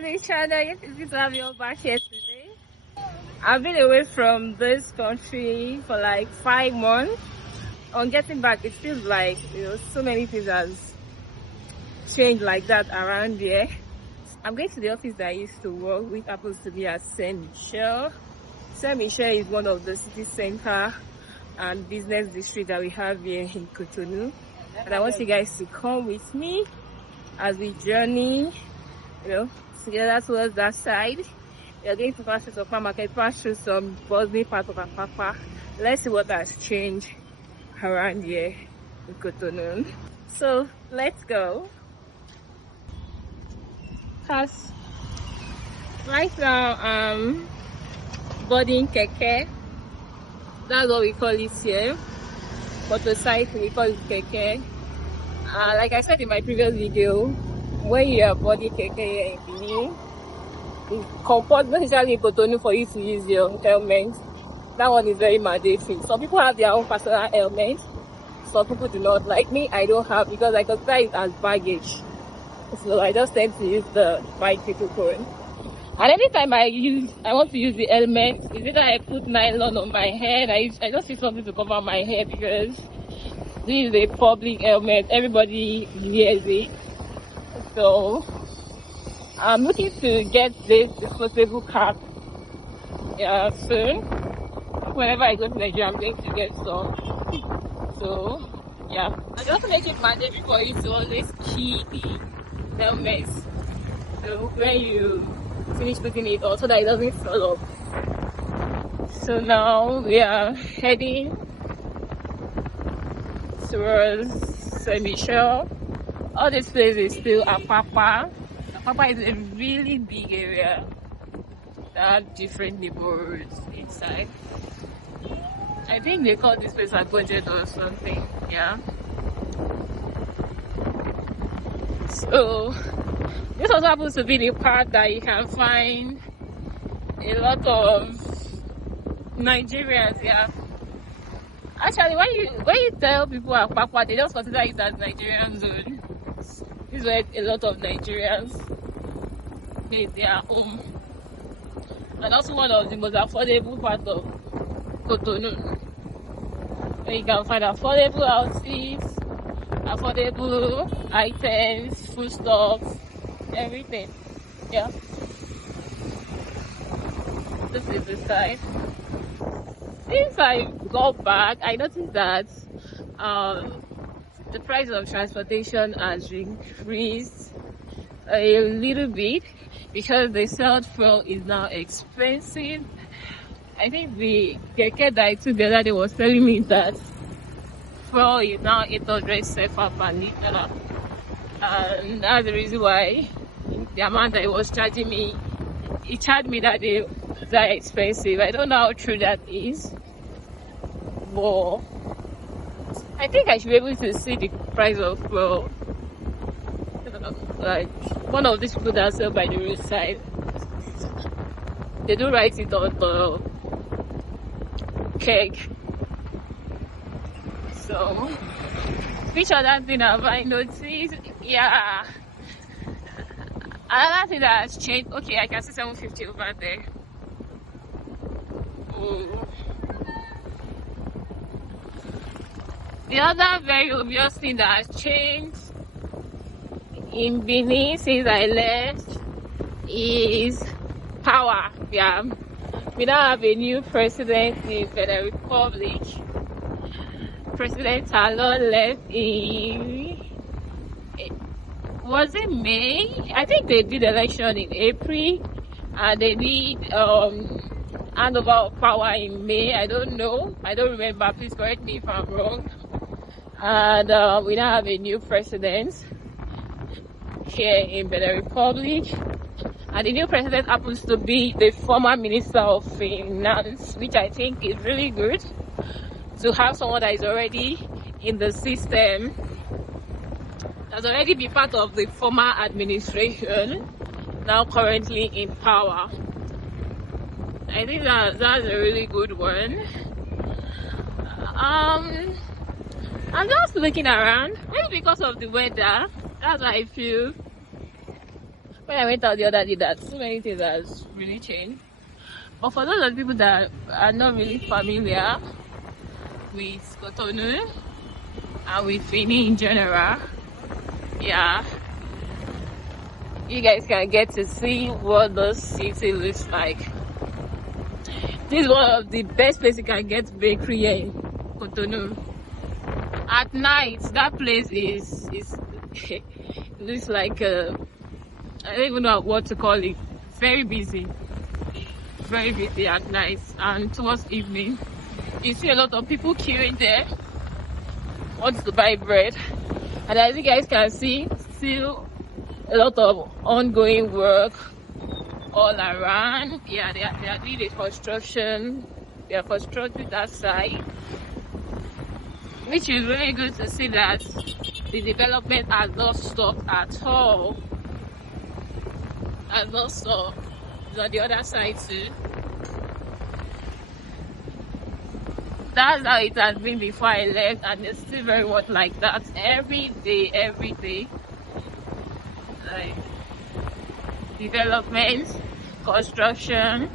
to the channel. It's good to have you all back here today. I've been away from this country for like 5 months. On getting back, it feels like, you know, so many things has changed like that around here. I'm going to the office that I used to work with, happens to be at Saint Michel. Saint Michel is one of the city center and business district that we have here in Cotonou. And I want you guys to come with me as we journey, you know, together towards that side. We're going to pass through Dantokpa Market, pass through some bustling part of Apapa. Let's see what has changed around here in Cotonou. So let's go. Cause right now boarding keke. That's what we call it here. Motorcycle, we call it keke. Like I said in my previous video, when you are boarding keke here in Benin, it's compulsory, especially in Cotonou, for you to use your helmet. That one is very mandatory. Some people have their own personal helmet. Some people do not. Like me, I don't have, because I consider it as baggage. So I just tend to use the bicycle cone. And anytime I want to use the helmet, is either I put nylon on my head, I just use something to cover my head, because this is a public helmet, everybody wears it. So I'm looking to get this disposable cap soon. Whenever I go to Nigeria, I'm going to get some. So yeah, I just make it mandatory for you to always keep the helmet. So when you finish putting it on, so that it doesn't fall off. So now we are heading towards Saint Michel. All this place is still Apapa. Apapa is a really big area that have different neighborhoods inside. I think they call this place a budget or something, yeah. So this also happens to be the part that you can find a lot of Nigerians, yeah. Actually, when you tell people Apapa, they just consider it as Nigerian zone. This is where a lot of Nigerians made their home. And also one of the most affordable parts of Cotonou, where you can find affordable houses, affordable items, foodstuffs, everything. Yeah. This is the side. Since I got back, I noticed that the price of transportation has increased a little bit, because the south fuel is now expensive. I think the keke that I took the other day was telling me that fuel is now 800 CFA per liter, and that's the reason why the amount that it was charging me, it charged me that they are expensive. I don't know how true that is, but I think I should be able to see the price of fuel. Like one of these people that sell by the roadside, they do write it on the cake. So which other thing have I noticed? Yeah, another thing that has changed. Okay, I can see 750 over there. Oh. The other very obvious thing that has changed in Benin since I left is power. Yeah, we now have a new president in Benin Republic. President Talon left in, was it May? I think they did election in April, and they did handover of power in May. I don't know, I don't remember, please correct me if I'm wrong. And we now have a new president here in Benin Republic, and the new president happens to be the former Minister of Finance, which I think is really good to have someone that is already in the system, that's already been part of the former administration, now currently in power. I think that's a really good one. I'm just looking around, maybe because of the weather, that's how I feel. when I went out the other day, that so many things has really changed. But for those of people that are not really familiar with Cotonou and with Benin in general, yeah, you guys can get to see what the city looks like. This is one of the best places you can get bakery here in Cotonou. At night, that place is looks like I don't even know what to call it. Very busy at night, and towards evening, you see a lot of people queuing there. Wants to buy bread, and as you guys can see, still a lot of ongoing work all around. Yeah, they are doing the construction. They are constructing that side, which is really good to see that the development has not stopped at all. Has not stopped. It's on the other side too. That's how it has been before I left, and it's still very much like that every day. Like, development, construction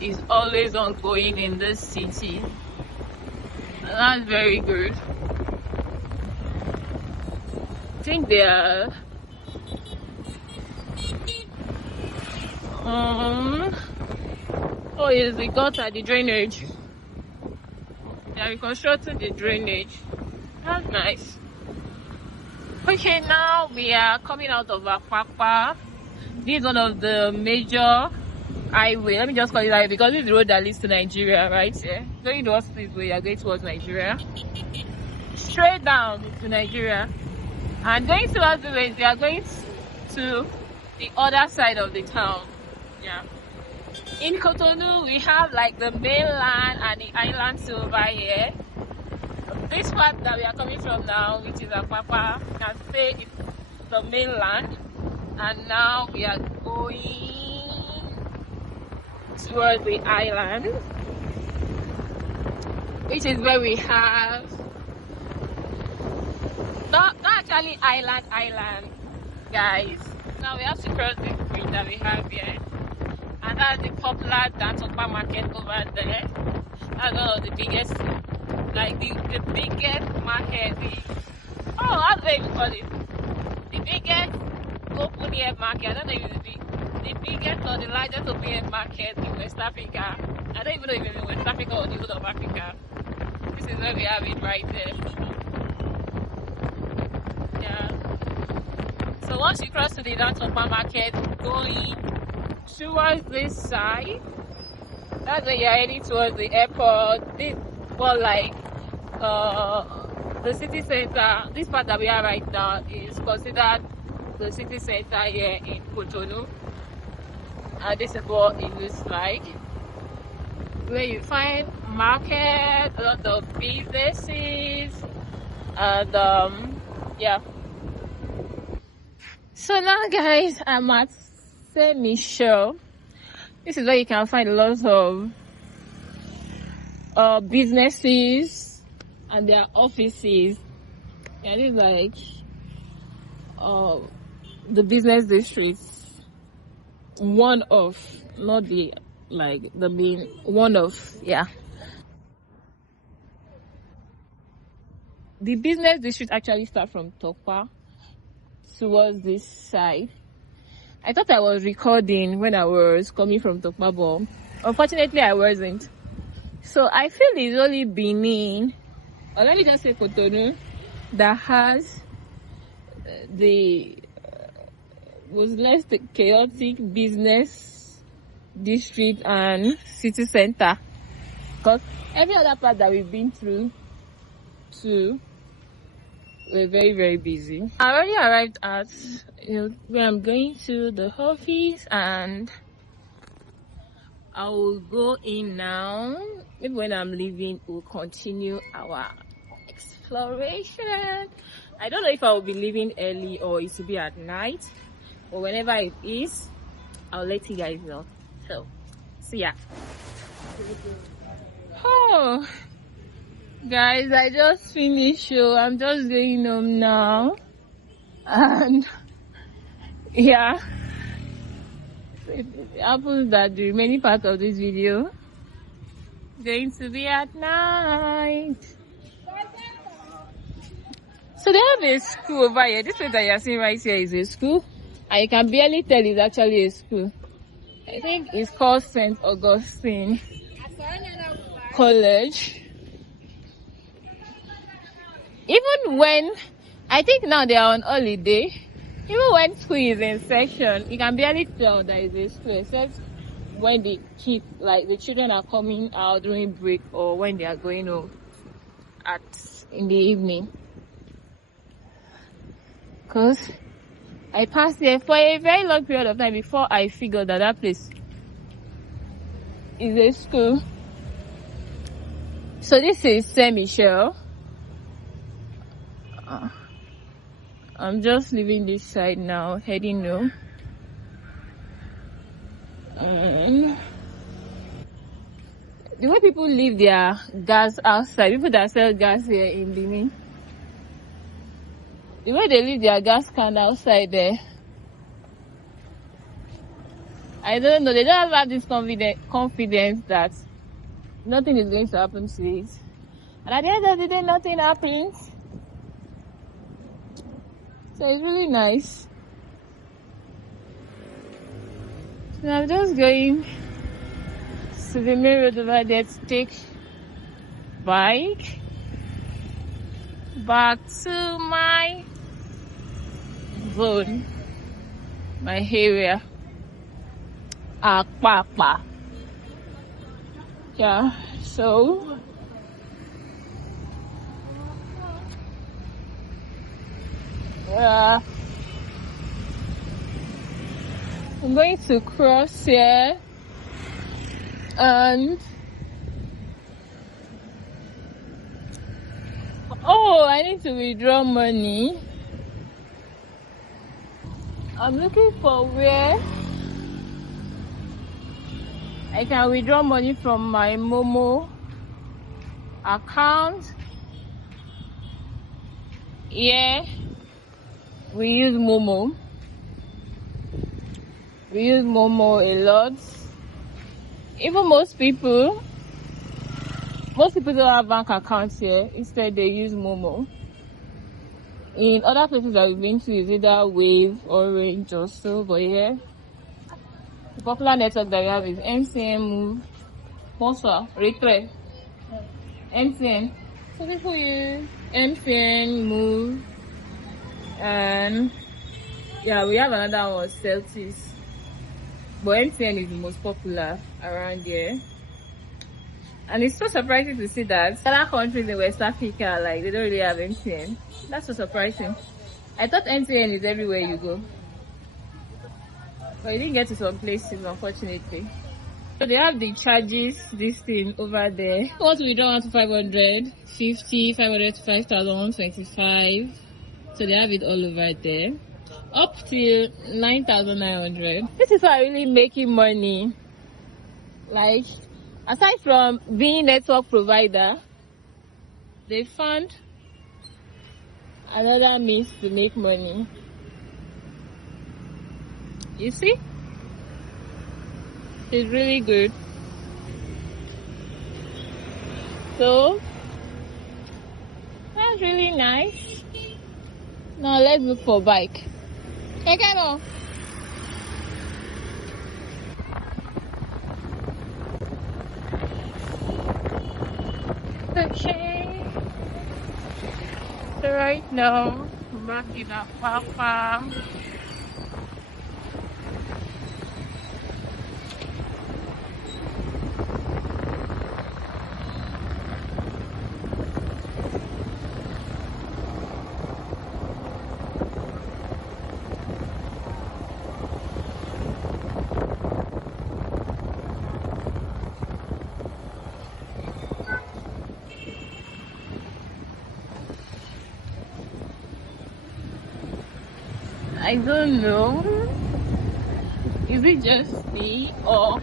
is always ongoing in this city, and that's very good. I think they are oh yes, the gutter, the drainage. They are reconstructing the drainage. That's nice. Okay, now we are coming out of Apapa. This is one of the major highway. Let me just call it highway because this is the road that leads to Nigeria, right? Yeah. Going towards this way, you are going towards Nigeria. Straight down to Nigeria. And going towards the way, they are going to the other side of the town. Yeah. In Cotonou, we have like the mainland and the islands over here. This part that we are coming from now, which is Apapa, you can say it's the mainland. And now we are going towards the island, which is where we have not actually island, guys. Now we have to cross this bridge that we have here, and that's the popular Dantokpa Market over there. That's one of the biggest, like the biggest market. How do they even call it? The biggest open air market. I don't know if it's the biggest or the largest open air market in West Africa. I don't even know if it's in West Africa or the whole of Africa. This is where we have it right there. Yeah. So once you cross to the Dantokpa Market, going towards this side, that's where you're heading towards the airport. This more like the city center. This part that we are right now is considered the city center here in Cotonou, and this is what it looks like, where you find market, a lot of businesses, and yeah. So now guys, I'm at Saint Michel. This is where you can find a lot of businesses and their offices. Yeah, this is like the business district, one of, not the like the main, one of, yeah. The business district actually starts from Tokpa towards this side. I thought I was recording when I was coming from Tokpa, but unfortunately I wasn't. So I feel it's only Benin, or let me just say Cotonou, that has the was less the chaotic business district and city center, because every other part that we've been through too, we're very busy. I already arrived at where I'm going to, the office, and I will go in now. Maybe when I'm leaving, we'll continue our exploration. I don't know if I will be leaving early or it will be at night, but whenever it is, I'll let you guys know. So, see ya. Oh, guys, I just finished show. I'm just going home now, and yeah, it happens that the remaining part of this video is going to be at night. So they have a school over here. This place that you're seeing right here is a school. And you can barely tell it's actually a school. I think it's called St. Augustine College. Even when, I think now they are on holiday, even when school is in session, you can barely tell that it's a school, except when the kids, like the children are coming out during break or when they are going home in the evening. Because I passed there for a very long period of time before I figured that that place is a school. So this is Saint Michel. I'm just leaving this side now, heading home. And the way people leave their gas outside, people that sell gas here in Benin, the way they leave their gas can outside there, I don't know, they don't have this confidence that nothing is going to happen to it. And at the end of the day, nothing happens. So it's really nice. So I'm just going to the main road over there to take bike back to my zone, my area. Akpakpa. Yeah, so I'm going to cross here and I need to withdraw money. I'm looking for where I can withdraw money from my Momo account. Yeah, we use Momo. We use Momo a lot. Even most people don't have bank accounts here. Instead, they use Momo. In other places that we've been to, is either Wave, Orange, or so. But here, the popular network that we have is MTN, Move, Bonsoir, Retrait, MTN. So people use MTN, Move, and yeah, we have another one, Celtics. But MTN is the most popular around here. And it's so surprising to see that other countries in West Africa, like, they don't really have MTN. That's so surprising. I thought MTN is everywhere you go. But you didn't get to some places, unfortunately. So they have the charges, this thing over there. What we draw to 500, 50, 500 to 5,000, 25. So they have it all over there. Up to 9,900. This is why I'm really making money. Like, aside from being network provider, they found another means to make money. You see? It's really good. So that's really nice. Now let's look for bike. Hey, come on. Okay. So right now, I'm back in Papa. I don't know. Is it just me or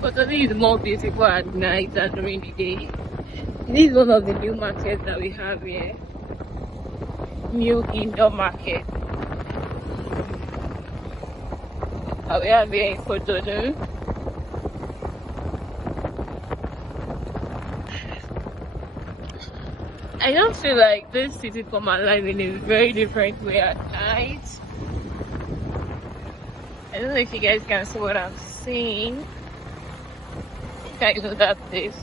Cotonou is more beautiful at night than during the day? This is one of the new markets that we have here. New indoor market. Ouidah Benin in Cotonou. I don't feel like this city come alive in a very different way at night. I don't know if you guys can see what I'm saying. I know that place.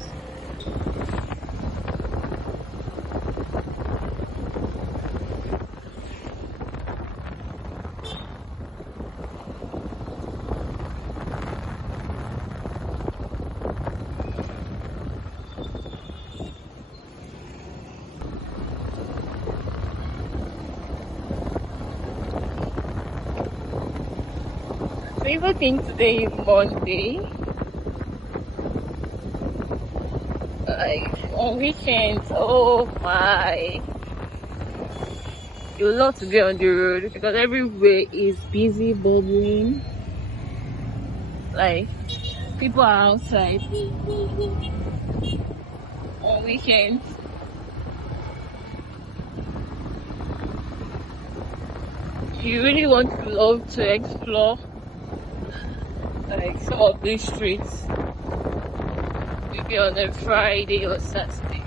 So even think today is Monday. Like on weekends, oh my. You love to be on the road because everywhere is busy, bubbling. Like people are outside on weekends. You really want to love to explore like some of these streets, maybe on a Friday or Saturday.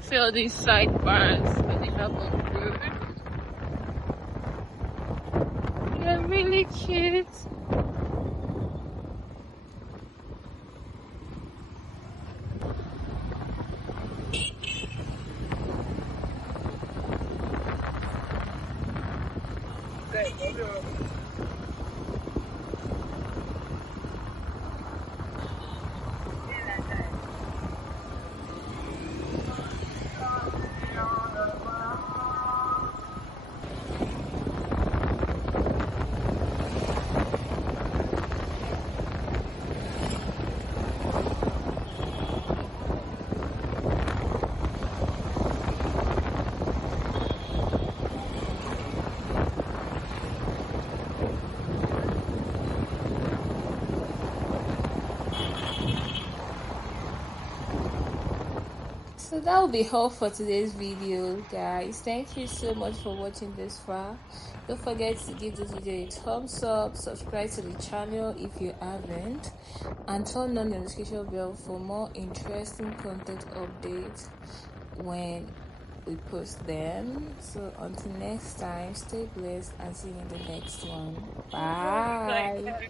See all these sidebars that they have on the road. They're really cute. So that will be all for today's video, guys. Thank you so much for watching this far. Don't forget to give this video a thumbs up, subscribe to the channel if you haven't, and turn on the notification bell for more interesting content updates when we post them. So until next time, stay blessed and see you in the next one. Bye.